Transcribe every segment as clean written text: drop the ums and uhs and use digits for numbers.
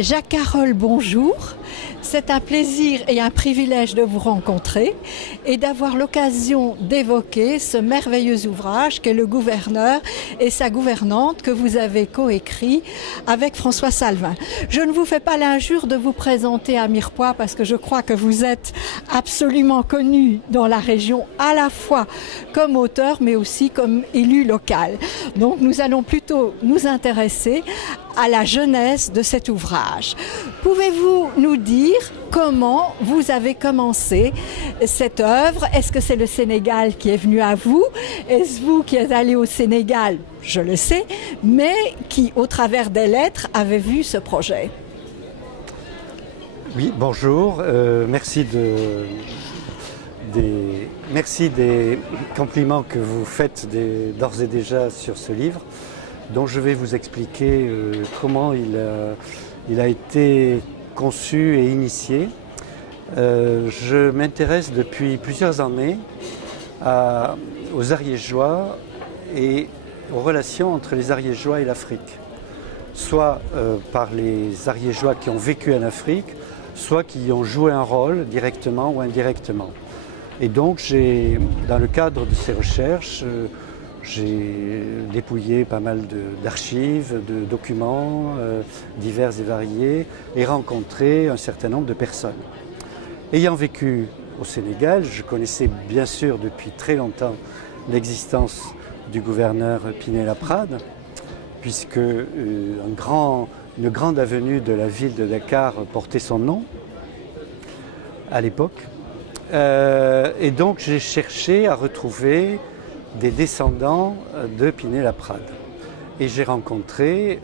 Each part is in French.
Jacques Carol, bonjour. C'est un plaisir et un privilège de vous rencontrer et d'avoir l'occasion d'évoquer ce merveilleux ouvrage qu'est Le Gouverneur et sa gouvernante que vous avez coécrit avec François Salvin. Je ne vous fais pas l'injure de vous présenter à Mirepoix parce que je crois que vous êtes absolument connu dans la région à la fois comme auteur mais aussi comme élu local. Donc nous allons plutôt nous intéresser à la genèse de cet ouvrage. Pouvez-vous nous dire comment vous avez commencé cette œuvre? Est-ce que c'est le Sénégal qui est venu à vous? Est-ce vous qui êtes allé au Sénégal? Je le sais, mais qui, au travers des lettres, avez vu ce projet? Oui, bonjour. Merci des compliments que vous faites d'ores et déjà sur ce livre, dont je vais vous expliquer comment il a été conçu et initié. Je m'intéresse depuis plusieurs années aux Ariégeois et aux relations entre les Ariégeois et l'Afrique, soit par les Ariégeois qui ont vécu en Afrique, soit qui y ont joué un rôle directement ou indirectement. Et donc, dans le cadre de ces recherches, j'ai dépouillé pas mal d'archives, de documents divers et variés et rencontré un certain nombre de personnes. Ayant vécu au Sénégal, je connaissais bien sûr depuis très longtemps l'existence du gouverneur Pinet-Laprade, puisque une grande avenue de la ville de Dakar portait son nom à l'époque. Et donc j'ai cherché à retrouver des descendants de Pinet-Laprade. Et j'ai rencontré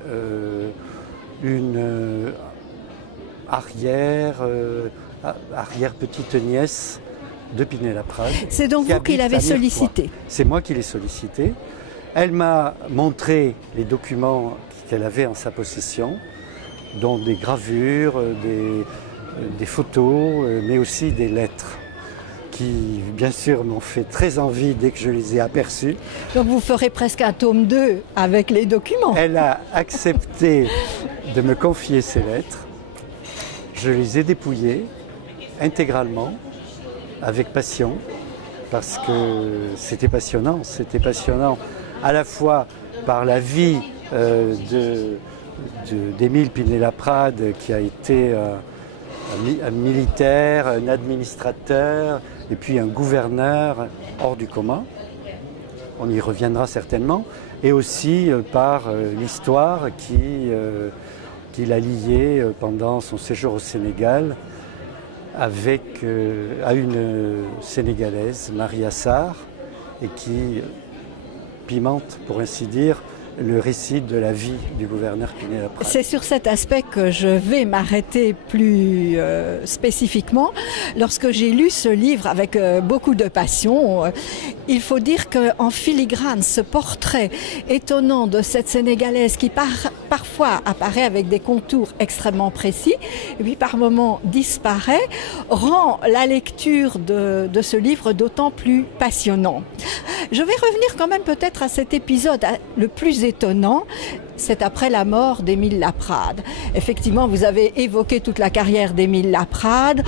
une arrière-petite-nièce de Pinet-Laprade. C'est donc vous qui l'avez sollicité? C'est moi qui l'ai sollicité. Elle m'a montré les documents qu'elle avait en sa possession, dont des gravures, des photos, mais aussi des lettres, qui bien sûr m'ont fait très envie dès que je les ai aperçus. Donc vous ferez presque un tome 2 avec les documents. Elle a accepté de me confier ces lettres. Je les ai dépouillées intégralement, avec passion, parce que c'était passionnant. C'était passionnant à la fois par la vie d'Émile Pinet-Laprade, qui a été un militaire, un administrateur et puis un gouverneur hors du commun. On y reviendra certainement. Et aussi par l'histoire qu'il a liée pendant son séjour au Sénégal à une Sénégalaise, Maria Sarr, et qui pimente, pour ainsi dire, le récit de la vie du gouverneur Pinet-Laprade. C'est sur cet aspect que je vais m'arrêter plus spécifiquement. Lorsque j'ai lu ce livre avec beaucoup de passion, il faut dire qu'en filigrane, ce portrait étonnant de cette Sénégalaise qui parfois apparaît avec des contours extrêmement précis et puis par moments disparaît, rend la lecture de ce livre d'autant plus passionnant. Je vais revenir quand même peut-être à cet épisode le plus étonnant, c'est après la mort d'Émile Laprade. Effectivement, vous avez évoqué toute la carrière d'Émile Laprade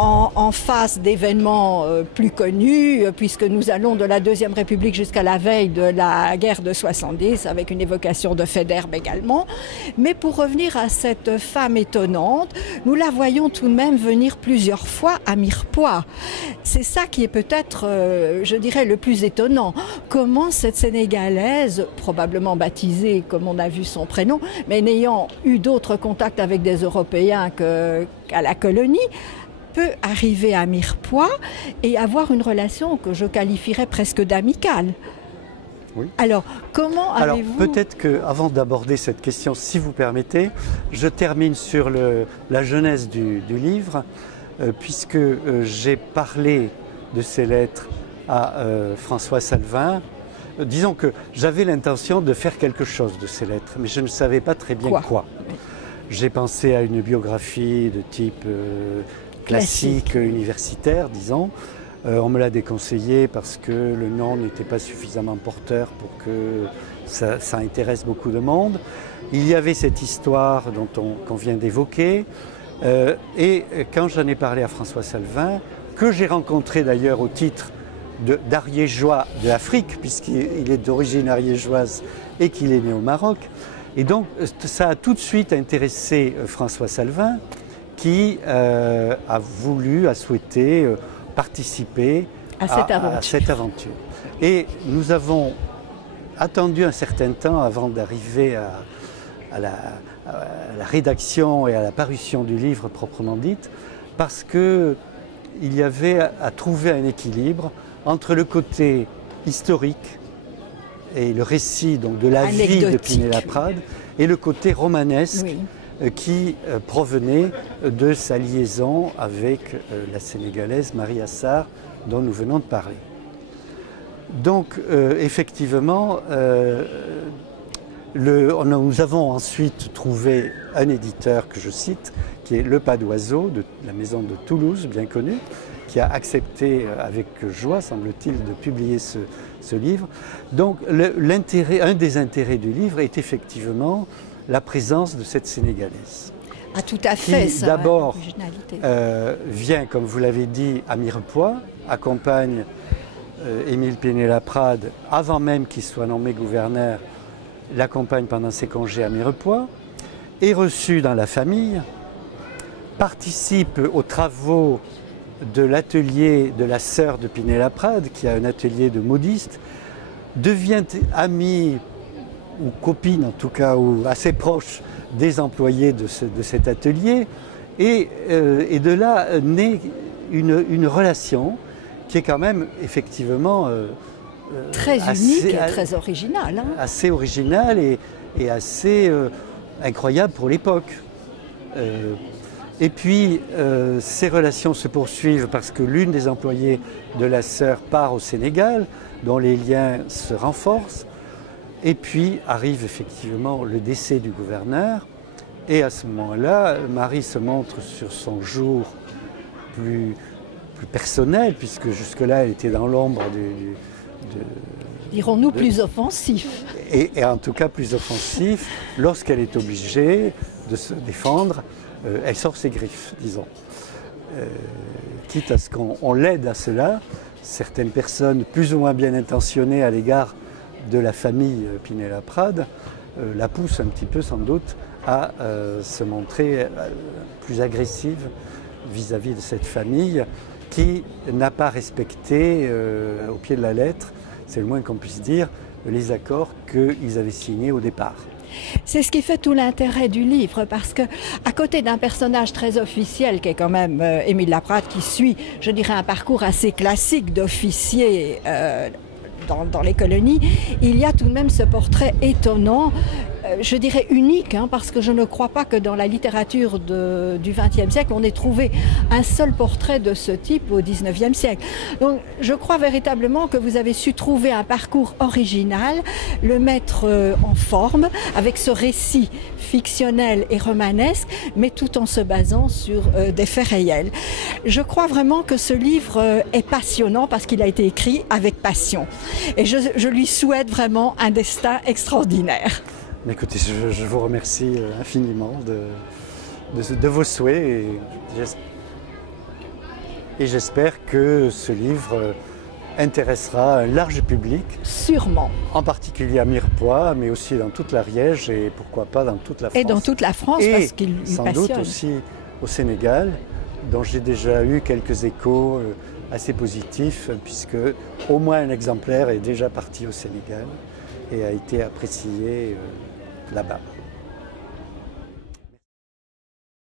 en face d'événements plus connus, puisque nous allons de la Deuxième République jusqu'à la veille de la guerre de 70, avec une évocation de Faidherbe également. Mais pour revenir à cette femme étonnante, nous la voyons tout de même venir plusieurs fois à Mirepoix. C'est ça qui est peut-être, je dirais, le plus étonnant. Comment cette Sénégalaise, probablement baptisée comme on a vu son prénom, mais n'ayant eu d'autres contacts avec des Européens qu'à la colonie, peut arriver à Mirepoix et avoir une relation que je qualifierais presque d'amicale. Oui. Alors, comment avez-vous... Peut-être qu'avant d'aborder cette question, si vous permettez, je termine sur la genèse du livre, puisque j'ai parlé de ces lettres à François Salvin. Disons que j'avais l'intention de faire quelque chose de ces lettres, mais je ne savais pas très bien quoi. J'ai pensé à une biographie de type classique, universitaire, disons. On me l'a déconseillé parce que le nom n'était pas suffisamment porteur pour que ça intéresse beaucoup de monde. Il y avait cette histoire qu'on vient d'évoquer. Et quand j'en ai parlé à François Salvin, que j'ai rencontré d'ailleurs au titre d'ariégeois de l'Afrique, puisqu'il est d'origine ariégeoise et qu'il est né au Maroc. Et donc ça a tout de suite intéressé François Salvin, qui a souhaité participer à cette aventure. Et nous avons attendu un certain temps avant d'arriver à la rédaction et à la parution du livre proprement dite, parce qu'il y avait à trouver un équilibre entre le côté historique et le récit donc, de la vie de Pinet-Laprade et le côté romanesque qui provenait de sa liaison avec la Sénégalaise Marie Assar, dont nous venons de parler. Donc, effectivement, nous avons ensuite trouvé un éditeur que je cite, qui est Le Pas d'Oiseau, de la maison de Toulouse, bien connue, qui a accepté avec joie, semble-t-il, de publier ce livre. Donc, un des intérêts du livre est effectivement la présence de cette Sénégalaise. Ah, tout à fait, qui, d'abord, vient, comme vous l'avez dit, à Mirepoix, accompagne Émile Pinet-Laprade, avant même qu'il soit nommé gouverneur, l'accompagne pendant ses congés à Mirepoix, est reçu dans la famille, participe aux travaux de l'atelier de la sœur de Pinet-Laprade, qui a un atelier de modiste, devient amie ou copine en tout cas, ou assez proche des employés de cet atelier, et de là naît une relation qui est quand même effectivement très unique et très originale. Hein. Assez originale et assez incroyable pour l'époque. Et puis, ces relations se poursuivent parce que l'une des employées de la sœur part au Sénégal, dont les liens se renforcent. Et puis arrive effectivement le décès du gouverneur. Et à ce moment-là, Marie se montre sur son jour plus personnel, puisque jusque-là, elle était dans l'ombre dirons-nous plus offensif. Et en tout cas plus offensif, lorsqu'elle est obligée de se défendre. Elle sort ses griffes, disons. Quitte à ce qu'on l'aide à cela, certaines personnes plus ou moins bien intentionnées à l'égard de la famille Pinet-Laprade la poussent un petit peu sans doute à se montrer plus agressive vis-à-vis de cette famille qui n'a pas respecté au pied de la lettre, c'est le moins qu'on puisse dire, les accords qu'ils avaient signés au départ. C'est ce qui fait tout l'intérêt du livre, parce que à côté d'un personnage très officiel qui est quand même Émile Laprade, qui suit, je dirais, un parcours assez classique d'officier dans les colonies, il y a tout de même ce portrait étonnant, je dirais unique, hein, parce que je ne crois pas que dans la littérature du XXe siècle, on ait trouvé un seul portrait de ce type au XIXe siècle. Donc je crois véritablement que vous avez su trouver un parcours original, le mettre en forme, avec ce récit fictionnel et romanesque, mais tout en se basant sur des faits réels. Je crois vraiment que ce livre est passionnant parce qu'il a été écrit avec passion. Et je lui souhaite vraiment un destin extraordinaire. Écoutez, je vous remercie infiniment de vos souhaits et j'espère que ce livre intéressera un large public. Sûrement. En particulier à Mirepoix, mais aussi dans toute l'Ariège et pourquoi pas dans toute la France. Et dans toute la France, et parce qu'il passionne. Sans doute aussi au Sénégal, dont j'ai déjà eu quelques échos assez positifs, puisque au moins un exemplaire est déjà parti au Sénégal et a été apprécié là-bas.